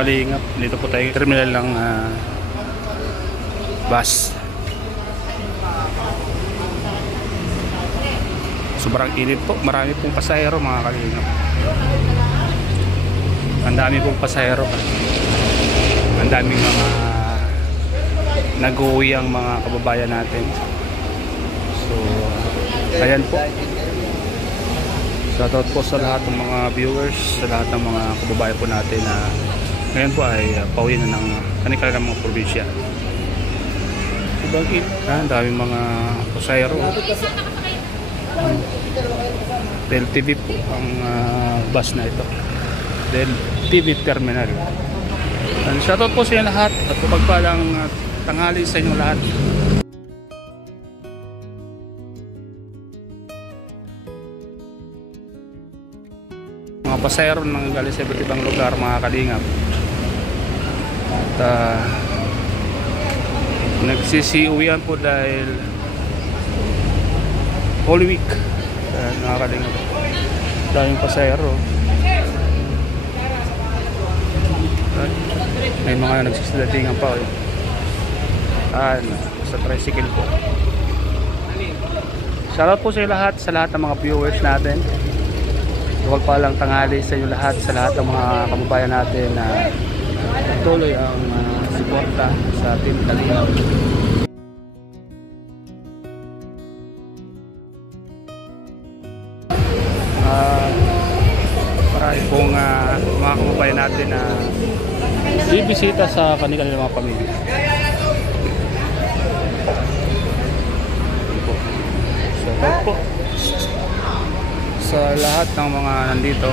kalingap, dito po tayo terminal ng bus. Sobrang init po, marami pong pasahero mga kalingap. Ang dami pong pasahero, ang daming mga nag-uwi ang mga kababayan natin. So ayan po, shoutout po sa lahat ng mga viewers, sa lahat ng mga kababayan po natin na ngayon po ay pauwi na ng kanilang mga probinsya. Sobrang init, ang daming mga pasahero. Del TV po ang bus na ito, Del TV Terminal. Shoutout po sa inyo lahat at pagpalang tanghali sa inyo lahat. Mga pasahero nang galing sa iba't ibang lugar mga kalingap, at nagsisiuwian po dahil Holy Week. Mga kalingap, daming pasahero. May mga nagsisidatingan pa sa tricycle po. Shoutout po sa lahat ng mga viewers natin. Bukod pa lang tanghali sa inyo lahat, sa lahat ng mga kababayan natin na tuloy ang suporta sa Team Kalingap. Marami pong mga kababayan natin na bibisita sa kanilang mga pamilya. Shoutout po sa lahat ng mga nandito.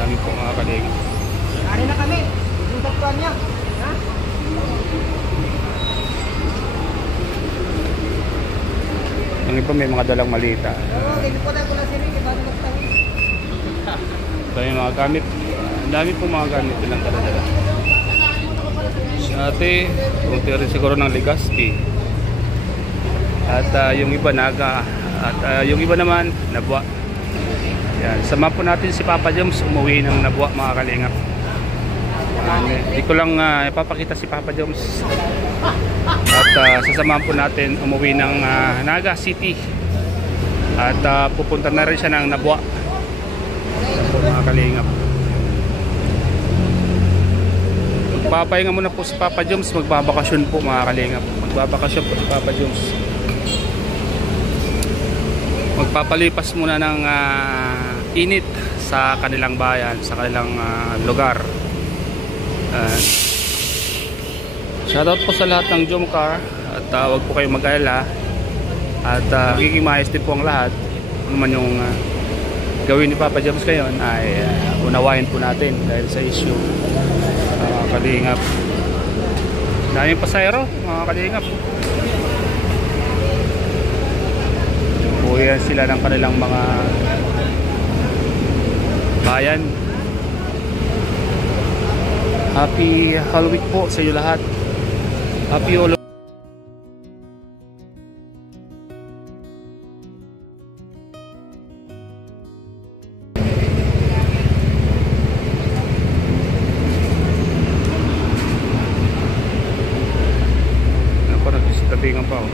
Dami po mga kalingap. Hari na kami. Yung takpan niya. Ha? Ang iba may mga dalang malita. Oo, hindi po tayo kula sila. Dami mga gamit. Dami po mga gamit nilang dala-dala. Si ate, pumunti rin siguro ng Legazpi. At yung iba naga. At yung iba naman Nabwa. Yan. Sama po natin si Papa Joms, umuwi ng Nabwa mga kalingap. Hindi ko lang ipapakita si Papa Joms. At sasamahan po natin umuwi ng Naga City. At pupunta na rin siya ng Nabwa. Yan po mga kalingap. Magpapahinga muna po si Papa Joms, magbabakasyon po mga kalingap. Magbabakasyon po si Papa Joms. Magpapalipas muna ng init sa kanilang bayan, sa kanilang lugar. Shoutout po sa lahat ng Jomcar at wag po kayong mag-alala at magiging maayos din po ang lahat. Ano man yung gawin ni Papa Joms ngayon ay unawain po natin dahil sa issue. Kalingap, daming pasahero mga kalingap. Uwihan sila ng kanilang mga bayan. Happy Holy Week po sa inyo lahat. Happy Holy Week. Ano pa nagsitabingan pa ako.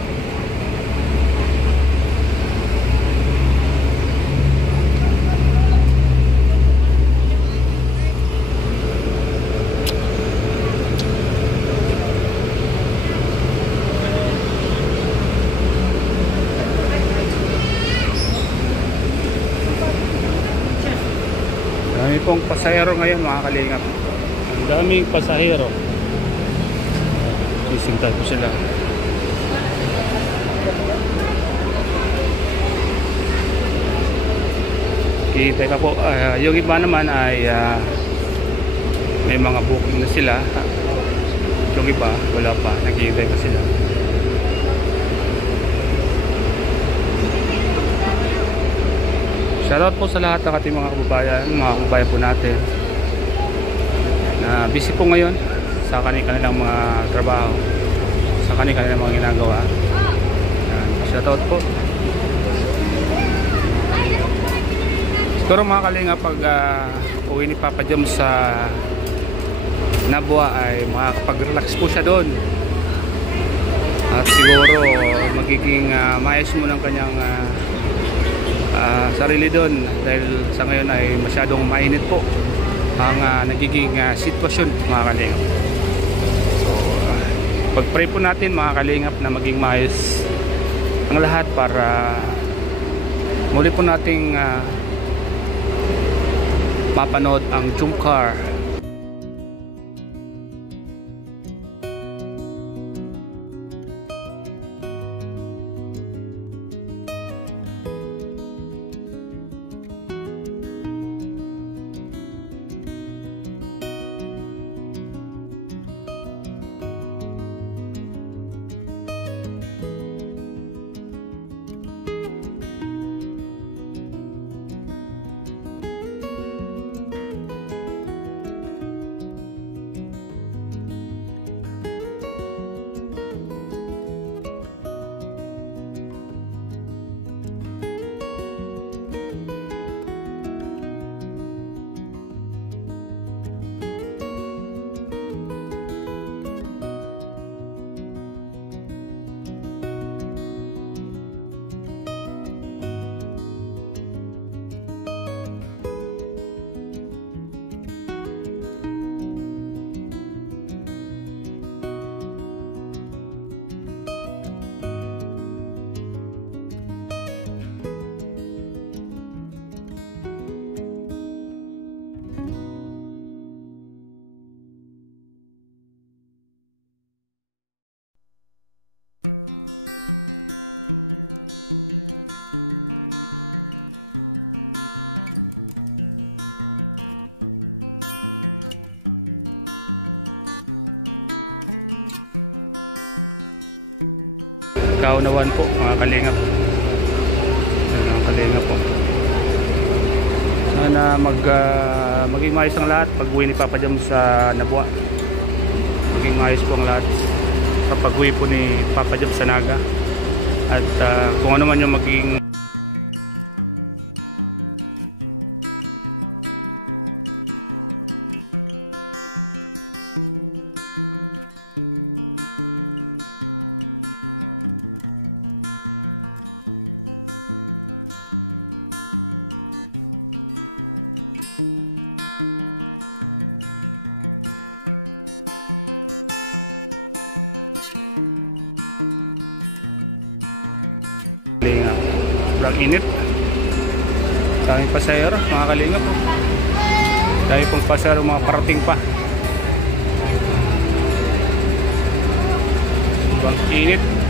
Dami pong pasahero ngayon mga kalingap. Ang daming pasahero. Isintay po sila. Kita pa po. Yung iba naman ay may mga booking na sila. Yung iba wala pa. Naghihintay pa sila. Shoutout po sa lahat ng ating mga kababayan po natin na busy po ngayon sa kanilang mga trabaho, sa kanilang mga ginagawa. Shoutout po. Siguro mga kalinga, pag uwi ni Papa Jom sa Nabua ay makakapag-relax po siya doon. At siguro magiging maayos mo ng kanyang sarili doon, dahil sa ngayon ay masyadong mainit po ang nagiging sitwasyon mga kalingap. So pag-pray po natin mga kalingap na maging maayos ang lahat para muli po nating mapanood ang Jumcar. Kaunawan po mga kalingap. Yan ang kalingap po. Sana maging maayos ang lahat pag uwi ni Papa Jom sa Nabua. Maging maayos po ang lahat kapag uwi po ni Papa Jom sa Naga. At kung ano man yung maging sobrang init. Daming pasahero mga kalingap po. Dami pong pasahero, mga parating pa. Sobrang init.